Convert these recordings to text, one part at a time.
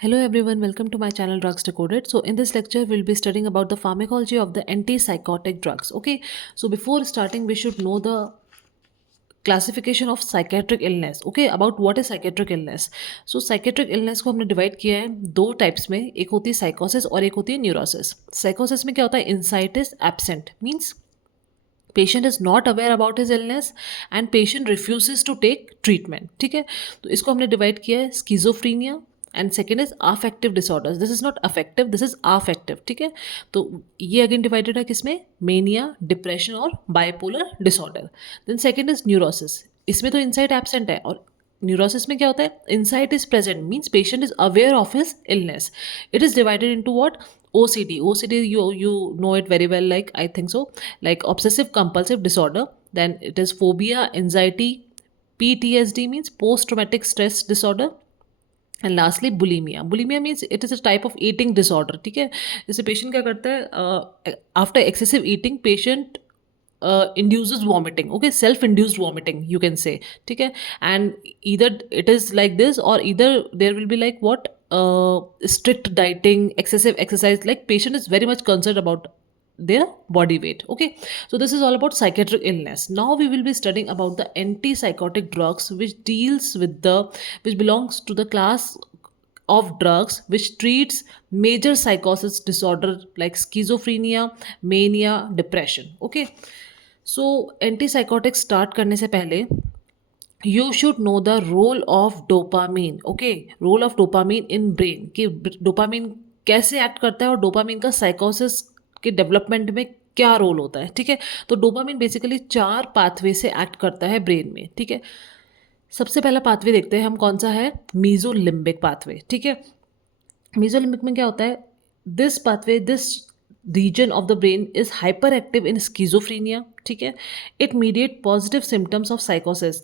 Hello everyone, welcome to my channel Drugs Decoded. So in this lecture we'll be studying about the pharmacology of the antipsychotic drugs. Okay, so before starting we should know the classification of psychiatric illness. Okay, about what is psychiatric illness. So psychiatric illness को हमने divide किया है दो types में, एक होती है साइकोसिस और एक होती है न्यूरोसिस. साइकोसिस में क्या होता है, insight is absent, means patient is not aware about his illness and patient refuses to take treatment. ठीक है, तो इसको हमने डिवाइड किया है schizophrenia and second is affective disorders. This is not affective, this is affective. ठीक है, तो ये अगेन डिवाइडेड है किसमें, मेनिया, डिप्रेशन और bipolar disorder. Then second is neurosis. इसमें तो इनसाइट एब्सेंट है और न्यूरोसिस में क्या होता है, insight is present, means patient is aware of his illness. It is divided into what, OCD. OCD, you know it very well, like I think so, like obsessive compulsive disorder. Then it is phobia, anxiety, PTSD means post traumatic stress disorder. And lastly bulimia. Bulimia means it is a type of eating disorder. ठीक है, जैसे patient क्या करता है, after excessive eating patient induces vomiting. Okay, self induced vomiting you can say. ठीक है, and either it is like this or either there will be like what, strict dieting, excessive exercise, like patient is very much concerned about their body weight. Okay, so this is all about psychiatric illness. Now we will be studying about the antipsychotic drugs which deals with the, which belongs to the class of drugs which treats major psychosis disorder like schizophrenia, mania, depression. Okay, so antipsychotic start करने से पहले you should know the role of dopamine. Okay, role of dopamine in brain, कि dopamine कैसे act करता है और dopamine का साइकोसिस के डेवलपमेंट में क्या रोल होता है. ठीक है, तो डोपामीन बेसिकली 4 पाथवे से एक्ट करता है ब्रेन में. ठीक है, सबसे पहला पाथवे देखते हैं हम कौन सा है, मीजोलिम्बिक पाथवे. ठीक है, मीजोलिम्बिक में क्या होता है, this pathway, this region of the brain is hyperactive in schizophrenia. ठीक है, it mediate positive symptoms of psychosis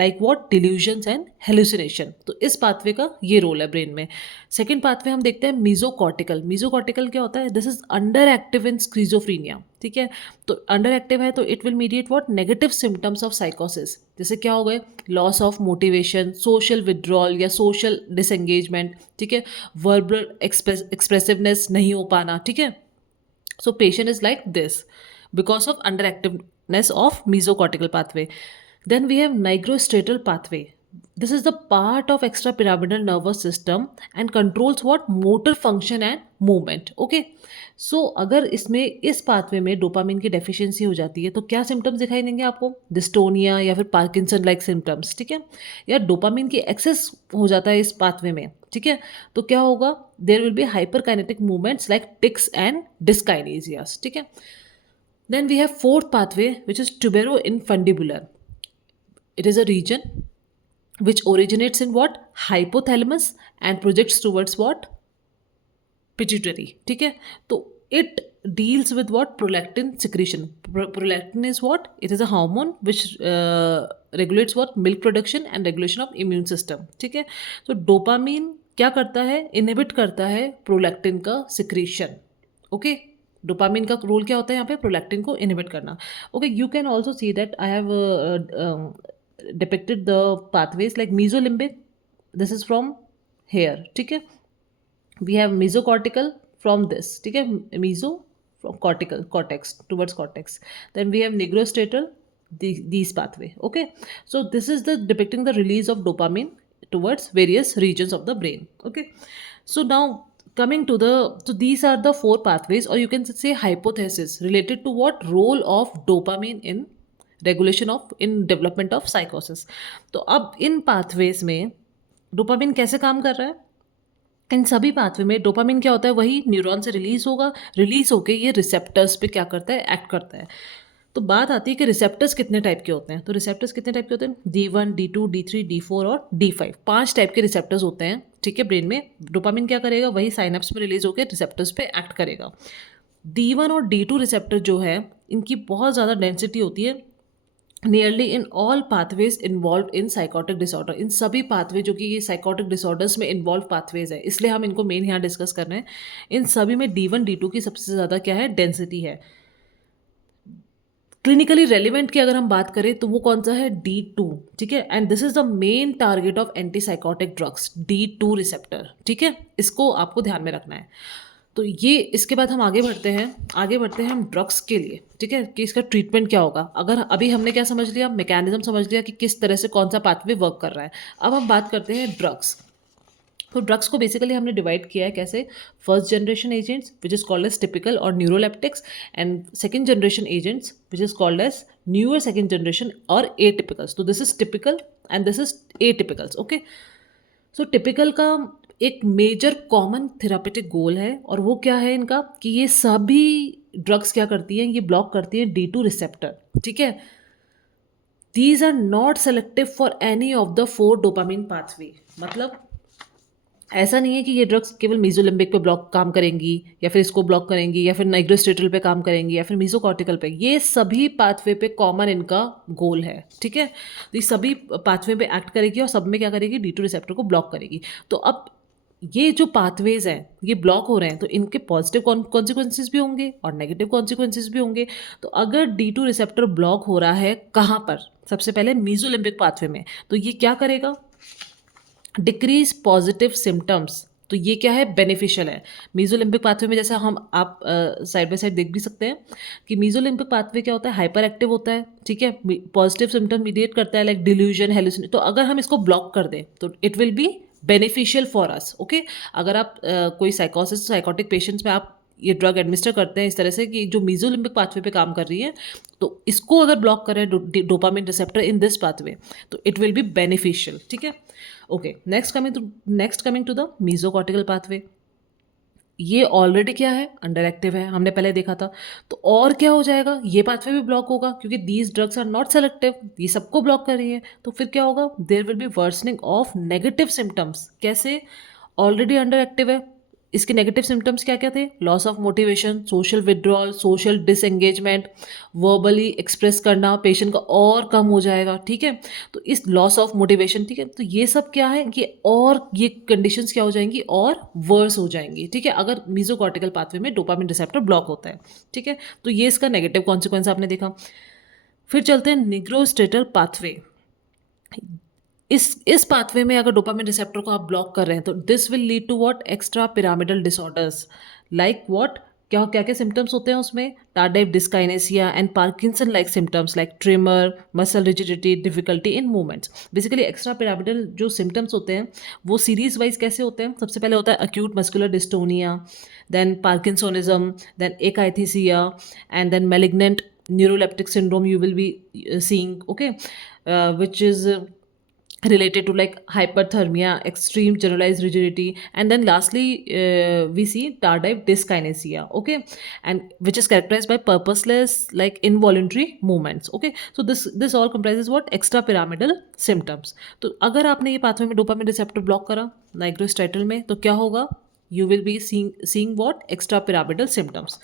like what, delusions and hallucination. तो इस पाथवे का ये रोल है ब्रेन में. सेकेंड पाथवे हम देखते हैं मीजोकॉर्टिकल. मीजोकॉर्टिकल क्या होता है, this is under active in schizophrenia. ठीक है, तो अंडर एक्टिव है तो it will mediate what, negative symptoms of साइकोसिस. जैसे क्या हो गए, loss of motivation, social withdrawal या सोशल डिसएंगेजमेंट. ठीक है, वर्बल एक्सप्रेसिवनेस नहीं हो पाना. ठीक है, so patient is like this because of underactiveness of mesocortical pathway. Then we have nigrostriatal pathway. This is the part of extrapyramidal nervous system and controls what, motor function and movement. Okay, so अगर इसमें इस pathway में dopamine की deficiency हो जाती है तो क्या सिम्टम्स दिखाई देंगे आपको, डिस्टोनिया या फिर पार्किंसन लाइक सिम्टम्स. ठीक है, या डोपामिन की एक्सेस हो जाता है इस पाथवे में. ठीक है, तो क्या होगा, there will be hyperkinetic movements like tics and dyskinesias. ठीक है, then we have fourth pathway which is tubero infundibular. It is a region which originates in what, hypothalamus and projects towards what, pituitary. ठीक है, तो it deals with what, prolactin secretion. Prolactin is what, it is a hormone which regulates what, milk production and regulation of immune system. ठीक है, तो dopamine क्या करता है, inhibit करता है प्रोलैक्टिन का सिक्रीशन. ओके, डोपामीन का रोल क्या होता है यहाँ पे, प्रोलैक्टिन को इनहिबिट करना. Okay, you can also see that I have depicted the pathways like mesolimbic, this is from here. ठीक है, we have mesocortical from this. ठीक है, meso from cortical, cortex towards cortex. Then we have nigrostriatal, these pathway. Okay, so this is the depicting the release of dopamine towards various regions of the brain. Okay, so now coming to the, so these are the 4 pathways, or you can say hypothesis related to what, role of dopamine in regulation of, in development of साइकोसिस. तो अब इन pathways में dopamine कैसे काम कर रहा है, इन सभी पाथवे में डोपामिन क्या होता है, वही न्यूरॉन से रिलीज होगा, रिलीज होके ये रिसेप्टर्स पे क्या करता है, एक्ट करता है. तो बात आती है कि रिसेप्टर्स कितने टाइप के होते हैं. तो रिसेप्टर्स कितने टाइप के होते हैं, D1, D2, D3, D4 और D5, 5 टाइप के रिसेप्टर्स होते हैं. ठीक है, ब्रेन में डोपामिन क्या करेगा, वही साइनेप्स में रिलीज होकर रिसेप्टर्स पे एक्ट करेगा. D1 और D2 रिसेप्टर जो है, इनकी बहुत ज़्यादा डेंसिटी होती है nearly in all pathways involve in psychotic disorder. इन सभी पाथवे जो कि ये साइकोटिक डिसऑर्डर्स में इन्वॉल्व पाथवेज है, इसलिए हम इनको मेन यहाँ डिस्कस कर रहे हैं. इन सभी में D1 D2 की सबसे ज़्यादा क्या है, डेंसिटी है. क्लिनिकली रेलिवेंट की अगर हम बात करें तो वो कौन सा है, D2, ठीक है। And this is the main target of antipsychotic drugs, D2 receptor, ठीक है। इसको आपको ध्यान में रखना है। तो ये इसके बाद हम आगे बढ़ते हैं हम ड्रग्स के लिए, ठीक है, कि इसका ट्रीटमेंट क्या होगा। अगर अभी हमने क्या समझ लिया, मैकेनिज्म समझ लिया कि किस तरह से कौन सा पाथवे वर्क कर रहा है। अब हम बात करते हैं ड्रग्स। तो ड्रग्स को बेसिकली हमने डिवाइड किया है कैसे, first generation agents which is called as typical और neuroleptics, and second generation agents which is called as newer second generation और एटिपिकल्स। तो this is typical and this is atypicals, okay. So typical का एक major common therapeutic गोल है, और वो क्या है इनका, कि ये सभी ड्रग्स क्या करती हैं, ये ब्लॉक करती हैं D2 रिसेप्टर, ठीक है। These are not selective for any of the 4 dopamine pathway. मतलब ऐसा नहीं है कि ये ड्रग्स केवल मीजोलिम्बिक पे ब्लॉक काम करेंगी, या फिर इसको ब्लॉक करेंगी, या फिर नाइग्रोस्ट्रेटल पे काम करेंगी, या फिर मीजोकॉर्टिकल पे। ये सभी पाथवे पे कॉमन इनका गोल है, ठीक है। तो ये सभी पाथवे पे एक्ट करेगी और सब में क्या करेगी, D2 रिसेप्टर को ब्लॉक करेगी। तो अब ये जो पाथवेज हैं ये ब्लॉक हो रहे हैं, तो इनके पॉजिटिव कॉन्सिक्वेंसेज भी होंगे और नेगेटिव कॉन्सिक्वेंसेज भी होंगे। तो अगर D2 रिसेप्टर ब्लॉक हो रहा है कहाँ पर, सबसे पहले मीजोलिम्बिक पाथवे में, तो ये क्या करेगा, डिक्रीज पॉजिटिव सिम्टम्स। तो ये क्या है, बेनिफिशियल है। मीजोलिम्बिक पाथवे में जैसा हम आप साइड बाय साइड देख भी सकते हैं कि मीजोलिम्बिक पाथवे क्या होता है, हाइपर एक्टिव होता है, ठीक है। पॉजिटिव सिम्टम मीडिएट करता है लाइक डिल्यूजन, हेलुसिनेशन। तो अगर हम इसको ब्लॉक कर दें तो it will be beneficial for us, okay. अगर आप कोई साइकोसिस साइकोटिक पेशेंट्स में आप ये ड्रग एडमिनिस्टर करते हैं इस तरह से कि जो मीजोलिम्बिक पाथवे पे काम कर रही है, तो इसको अगर ब्लॉक करें dopamine receptor in this pathway, तो इट विल बी बेनिफिशियल, ठीक है। Okay, next coming to the mesocortical pathway. ये ऑलरेडी क्या है, अंडर एक्टिव है, हमने पहले देखा था। तो और क्या हो जाएगा, ये पाथवे भी ब्लॉक होगा, क्योंकि these drugs are not selective, ये सबको ब्लॉक कर रही है। तो फिर क्या होगा, there will be worsening of negative symptoms. कैसे, ऑलरेडी अंडर एक्टिव है, इसके नेगेटिव सिम्टम्स क्या क्या थे, loss of motivation, social withdrawal, social disengagement, verbally express करना पेशेंट का और कम हो जाएगा, ठीक है। तो इस लॉस ऑफ मोटिवेशन, ठीक है, तो ये सब क्या है कि और ये कंडीशंस क्या हो जाएंगी, और वर्स हो जाएंगी, ठीक है, अगर मीजोकॉर्टिकल पाथवे में डोपामिन रिसेप्टर ब्लॉक होता है, ठीक है। तो ये इसका नेगेटिव कॉन्सिक्वेंस आपने देखा। फिर चलते हैं निग्रोस्ट्रेटल पाथवे। इस पाथवे में अगर डोपामिन रिसेप्टर को आप ब्लॉक कर रहे हैं, तो this will lead to what, extra pyramidal disorders, like what, क्या क्या क्या सिम्टम्स होते हैं उसमें, tardive dyskinesia and Parkinson like symptoms like tremor, muscle rigidity, difficulty in movements. Basically extra pyramidal जो सिम्टम्स होते हैं वो सीरीज वाइज कैसे होते हैं, सबसे पहले होता है acute muscular dystonia, then parkinsonism, then akathisia, and then malignant neuroleptic syndrome you will be seeing, okay, which is related to like hyperthermia, extreme generalized rigidity, and then lastly we see tardive dyskinesia, okay, and which is characterized by purposeless like involuntary movements, okay. So this all comprises what, extra pyramidal symptoms. तो अगर आपने ये pathway में dopamine receptor block करा नाइग्रोस्ट्रेटल में, तो क्या होगा, you will be seeing what, extra pyramidal symptoms.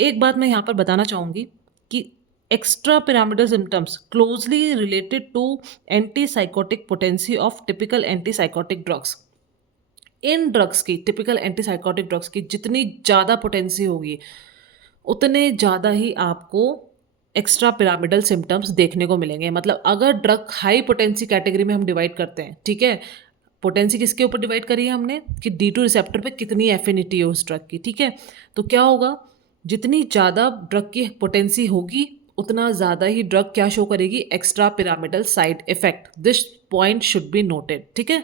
एक बात मैं यहाँ पर बताना चाहूँगी कि extra pyramidal symptoms closely related to antipsychotic potency of typical antipsychotic drugs. In drugs की, टिपिकल एंटीसाइकोटिक ड्रग्स की जितनी ज़्यादा पोटेंसी होगी, उतने ज़्यादा ही आपको एक्स्ट्रा पिरामिडल सिम्टम्स देखने को मिलेंगे। मतलब अगर ड्रग हाई पोटेंसी कैटेगरी में हम डिवाइड करते हैं, ठीक है, पोटेंसी किसके ऊपर डिवाइड करी है हमने, कि D2 रिसेप्टर पे कितनी एफिनिटी है उस ड्रग की, ठीक है। तो क्या होगा, जितनी ज़्यादा ड्रग की पोटेंसी होगी, उतना ज़्यादा ही ड्रग क्या शो करेगी, extra pyramidal side effect. This point should be noted, ठीक है।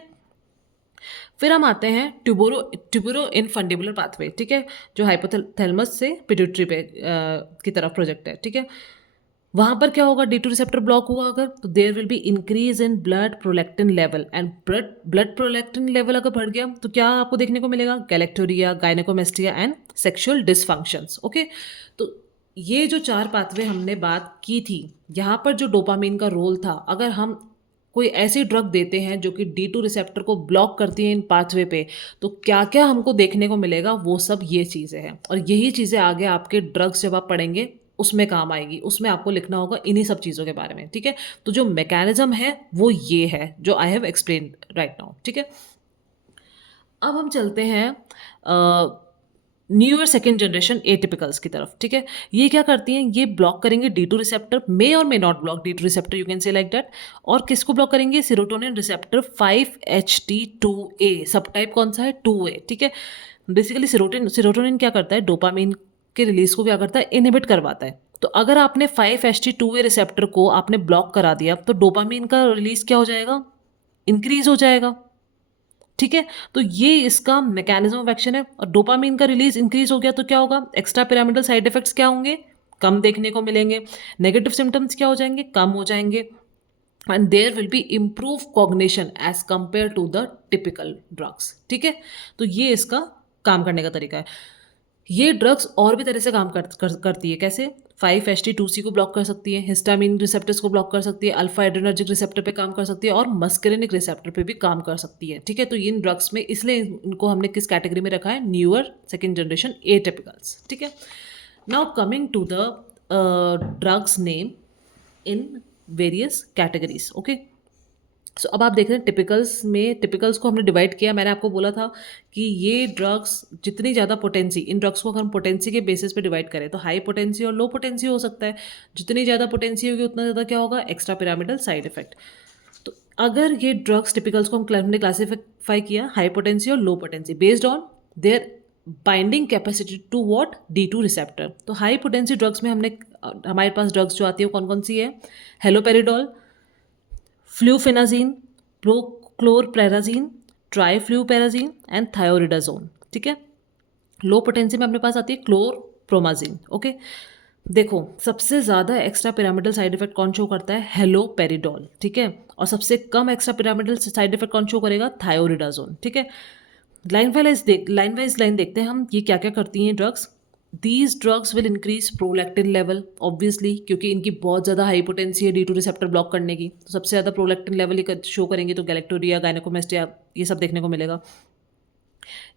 फिर हम आते हैं ट्यूबरो इनफंडिबुलर पाथवे, ठीक है, जो हाइपोथैलेमस से पिट्यूटरी पे की तरफ प्रोजेक्ट है, ठीक है। वहाँ पर क्या होगा, D2 रिसेप्टर ब्लॉक हुआ अगर, तो there will be increase in blood prolactin level, and blood prolactin level अगर बढ़ गया तो क्या आपको देखने को मिलेगा, galactorrhoea, gynaecomastia and sexual dysfunctions, okay. तो ये जो 4 पाथवे हमने बात की थी, यहाँ पर जो डोपामिन का रोल था, अगर हम कोई ऐसी ड्रग देते हैं जो कि D2 रिसेप्टर को ब्लॉक करती है इन पाथवे पे, तो क्या क्या हमको देखने को मिलेगा, वो सब ये चीज़ें हैं। और यही चीज़ें आगे आपके ड्रग्स जब आप पढ़ेंगे उसमें काम आएगी, उसमें आपको लिखना होगा इन्हीं सब चीज़ों के बारे में, ठीक है। तो जो मैकेनिज्म है वो ये है जो I have explain right now, ठीक है। अब हम चलते हैं न्यूअर सेकेंड जनरेशन एटिपिकल्स की तरफ, ठीक है। ये क्या करती हैं, ये ब्लॉक करेंगे D2 रिसेप्टर, मे और may not block D2 receptor, you can say like that. और किसको ब्लॉक करेंगे, सेरोटोनिन रिसेप्टर 5-HT2A, सब टाइप कौन सा है, 2A, ठीक है। बेसिकली सेरोटोनिन क्या करता है, डोपामीन के रिलीज को क्या करता है, इनहिबिट करवाता है। तो अगर आपने 5-HT2A रिसेप्टर को आपने ब्लॉक करा दिया तो डोपामीन का रिलीज क्या हो जाएगा, इंक्रीज हो जाएगा, ठीक है। तो ये इसका मैकेनिज्म ऑफ एक्शन है। और डोपामीन का रिलीज इंक्रीज हो गया तो क्या होगा, एक्स्ट्रा पिरामिडल साइड इफेक्ट्स क्या होंगे, कम देखने को मिलेंगे, नेगेटिव सिम्टम्स क्या हो जाएंगे, कम हो जाएंगे, and there will be improve cognition as compare to the typical drugs, ठीक है। तो ये इसका काम करने का तरीका है। ये ड्रग्स और भी तरह से काम करती है, कैसे, 5-HT2C को ब्लॉक कर सकती है, हिस्टामिन रिसेप्टर्स को ब्लॉक कर सकती है, अल्फा एड्रेनर्जिक रिसेप्टर पे काम कर सकती है, और मस्करिनिक रिसेप्टर पे भी काम कर सकती है, ठीक है। तो इन ड्रग्स में इसलिए इनको हमने किस कैटेगरी में रखा है, न्यूअर सेकेंड जनरेशन एटिपिकल्स, ठीक है। Now coming to the drugs name in various categories, okay. So अब आप देख रहे हैं टिपिकल्स को हमने डिवाइड किया। मैंने आपको बोला था कि ये ड्रग्स जितनी ज़्यादा पोटेंसी, इन ड्रग्स को अगर हम पोटेंसी के बेसिस पे डिवाइड करें तो हाई पोटेंसी और लो पोटेंसी हो सकता है। जितनी ज़्यादा पोटेंसी होगी उतना ज़्यादा क्या होगा, एक्स्ट्रा पिरामिडल साइड इफेक्ट। तो अगर ये ड्रग्स टिपिकल्स को हमने क्लासीफाई किया हाई पोटेंसी और low potency based on their binding capacity to what, D2 receptor. तो हाई पोटेंसी ड्रग्स में हमने हमारे पास ड्रग्स जो आती है वो कौन कौन सी है, हेलोपेरिडोल, फ्लूफेनाजीन, प्रोक्लोरप्रेराजीन, ट्राइफ्लूपेराजीन एंड थायोरिडाजोन, ठीक है। लो पोटेंसी में अपने पास आती है क्लोरप्रोमाजीन, ओके। देखो सबसे ज़्यादा एक्स्ट्रा पिरामिडल साइड इफेक्ट कौन शो करता है, हेलोपेरिडोल, ठीक है। और सबसे कम एक्स्ट्रा पिरामिडल साइड इफेक्ट कौन शो करेगा, थायोरिडाजोन, ठीक है। लाइन वाइज लाइन देखते हैं हम, ये क्या क्या करती हैं drugs. These drugs will increase prolactin level, obviously क्योंकि इनकी बहुत ज़्यादा हाई पोटेंसी है D2 रिसेप्टर ब्लॉक करने की, तो सबसे ज़्यादा प्रोलैक्टिन लेवल ये शो करेंगे, तो गैलेक्टोरिया, गायनेकोमेस्टिया, ये सब देखने को मिलेगा।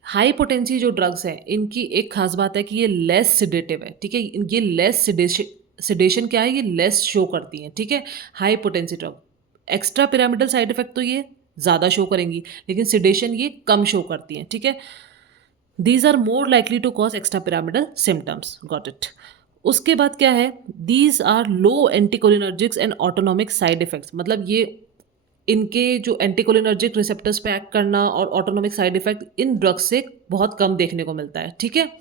हाई पोटेंसी जो ड्रग्स हैं इनकी एक खास बात है कि ये लेस सिडेटिव है, ठीक है। ये लेस सिडेशन क्या है, ये लेस शो करती हैं, ठीक है। High potency drug extra pyramidal side effect तो ये ज़्यादा शो करेंगी, लेकिन सिडेशन ये कम शो करती हैं, ठीक है। These are more likely to cause extra pyramidal symptoms, got it. उसके बाद क्या है, these are low anticholinergics and autonomic side effects, मतलब ये इनके जो एंटीकोलिनर्जिक रिसेप्टर्स पे एक्ट करना और autonomic side effect in drugs से बहुत कम देखने को मिलता है, ठीक है।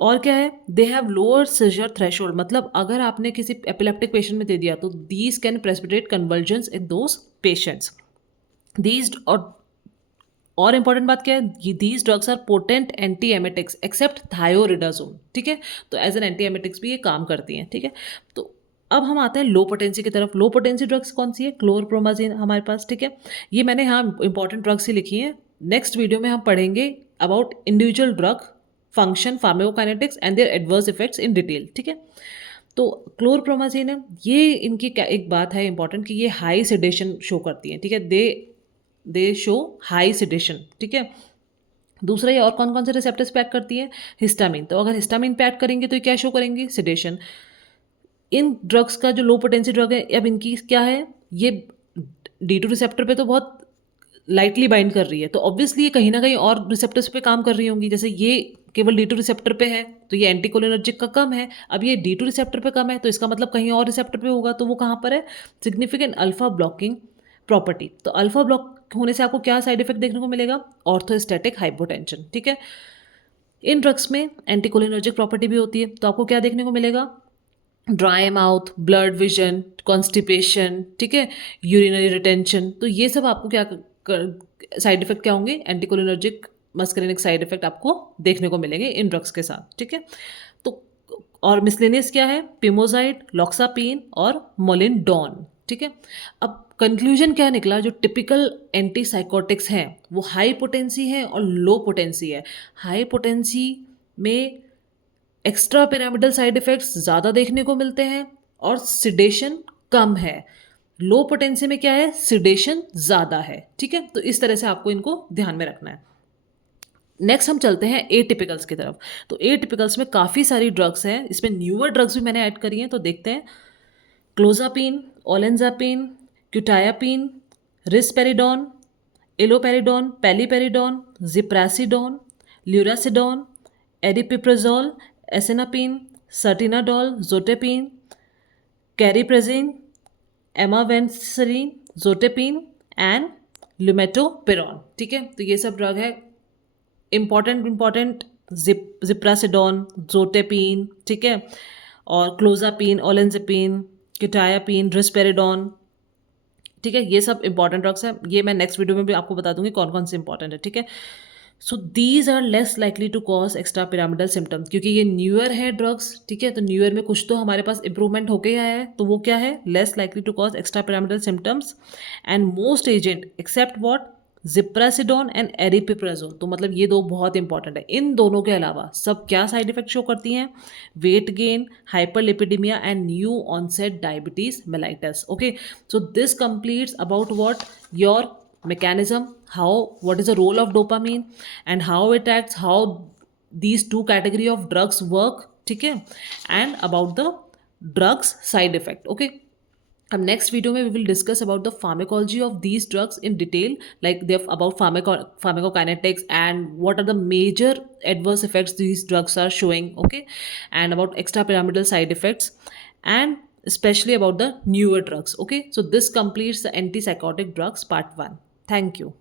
और क्या है, they have lower seizure threshold, मतलब अगर आपने किसी एपिलेप्टिक पेशेंट में दे दिया तो these can precipitate convergence in those patients. These और इंपॉर्टेंट बात क्या है, these drugs are potent anti emetics except thioridazine, ठीक है। तो एज एन एंटी एमेटिक्स भी ये काम करती हैं, ठीक है। तो अब हम आते हैं लो पोटेंसी की तरफ। लो पोटेंसी ड्रग्स कौन सी है, क्लोरप्रोमाजीन हमारे पास, ठीक है। ये मैंने यहाँ इंपॉर्टेंट ड्रग्स ही लिखी हैं। नेक्स्ट वीडियो में हम पढ़ेंगे about individual drug function, pharmacokinetics and there adverse effects in detail, ठीक है। तो क्लोरप्रोमाजीन है, ये इनकी क्या एक बात है इंपॉर्टेंट कि ये हाई सेडेशन शो करती है, ठीक है। दे शो हाई सेडेशन, ठीक है। दूसरा ये और कौन कौन से रिसेप्टर्स पे एक्ट करती है, हिस्टामिन। तो अगर हिस्टामिन पे एक्ट करेंगे तो ये क्या शो करेंगी, सेडेशन। इन ड्रग्स का जो लो पोटेंसी ड्रग है, अब इनकी क्या है, ये D2 रिसेप्टर पे तो बहुत लाइटली बाइंड कर रही है, तो ऑब्वियसली ये कहीं ना कहीं और रिसेप्टर्स पे काम कर रही होंगी। जैसे ये केवल D2 रिसेप्टर पे है तो ये एंटीकोलिनर्जिक का कम है, अब ये D2 रिसेप्टर पे कम है तो इसका मतलब कहीं और रिसेप्टर पे होगा, तो वो कहाँ पर है, सिग्निफिकेंट अल्फा ब्लॉकिंग प्रॉपर्टी। तो अल्फा ब्लॉक होने से आपको क्या साइड इफेक्ट देखने को मिलेगा, ऑर्थोस्टैटिक हाइपोटेंशन, ठीक है। इन ड्रग्स में एंटीकोलिनर्जिक प्रॉपर्टी भी होती है, तो आपको क्या देखने को मिलेगा, dry mouth, blood vision, constipation, ठीक है, यूरिनरी रिटेंशन। तो ये सब आपको क्या साइड इफेक्ट क्या होंगे, एंटीकोलिनर्जिक मस्करिनिक साइड इफेक्ट आपको देखने को मिलेंगे इन ड्रग्स के साथ, ठीक है। तो और मिसलेनियस क्या है, पिमोजाइड, लॉक्सापिन और मोलिनडॉन, ठीक है। अब कंक्लूजन क्या निकला, जो टिपिकल एंटीसाइकोटिक्स हैं वो हाई पोटेंसी है और लो पोटेंसी है। हाई पोटेंसी में एक्स्ट्रा पिरामिडल साइड इफेक्ट्स ज़्यादा देखने को मिलते हैं और सिडेशन कम है। लो पोटेंसी में क्या है, सिडेशन ज़्यादा है, ठीक है। तो इस तरह से आपको इनको ध्यान में रखना है। नेक्स्ट हम चलते हैं एटिपिकल्स की तरफ। तो एटिपिकल्स में काफ़ी सारी ड्रग्स हैं, इसमें न्यूअर ड्रग्स भी मैंने ऐड करी हैं, तो देखते हैं। Clozapine, ओलेंजापिन, क्यूटायापिन, रिस्पेरिडोन, इलोपेरिडोन, पेलीपेरिडोन, जिप्रासिडोन, ल्यूरासिडोन, aripiprazole, asenapine, satinadol, zotapine, cariprazine, emavenserine, zotapine and lumateperone. ठीक है, तो ये सब ड्रग है इंपॉर्टेंट जिप्रासिडोन, जोटेपीन, ठीक है, और क्लोजापीन, ओलेंजिपीन, किटायापीन, रिस्पेरिडोन, ठीक है, ये सब इंपॉर्टेंट ड्रग्स हैं. ये मैं नेक्स्ट वीडियो में भी आपको बता दूंगी कौन कौन से इंपॉर्टेंट है. ठीक है, so these are less likely to cause extra pyramidal symptoms, क्योंकि ये न्यूअर है ड्रग्स. ठीक है, तो न्यूअर में कुछ तो हमारे पास इंप्रूवमेंट होके ही आया है, तो वो क्या है, less likely to cause extra pyramidal symptoms and most agent except what, ziprasidone and aripiprazole. तो मतलब ये दो बहुत इंपॉर्टेंट है. इन दोनों के अलावा सब क्या साइड इफेक्ट शो करती हैं, weight gain, hyperlipidaemia and new onset diabetes mellitus. Okay, so this completes about what your mechanism, how, what is the role of dopamine and how it acts, how these two category of drugs work. ठीक है, and about the drugs side effect. Okay, अब next video में we will discuss about the pharmacology of these drugs in detail, like they about pharmacokinetics and what are the major adverse effects these drugs are showing. Okay, and about extra pyramidal side effects and especially about the newer drugs. Okay, so this completes the antipsychotic drugs part 1. Thank you.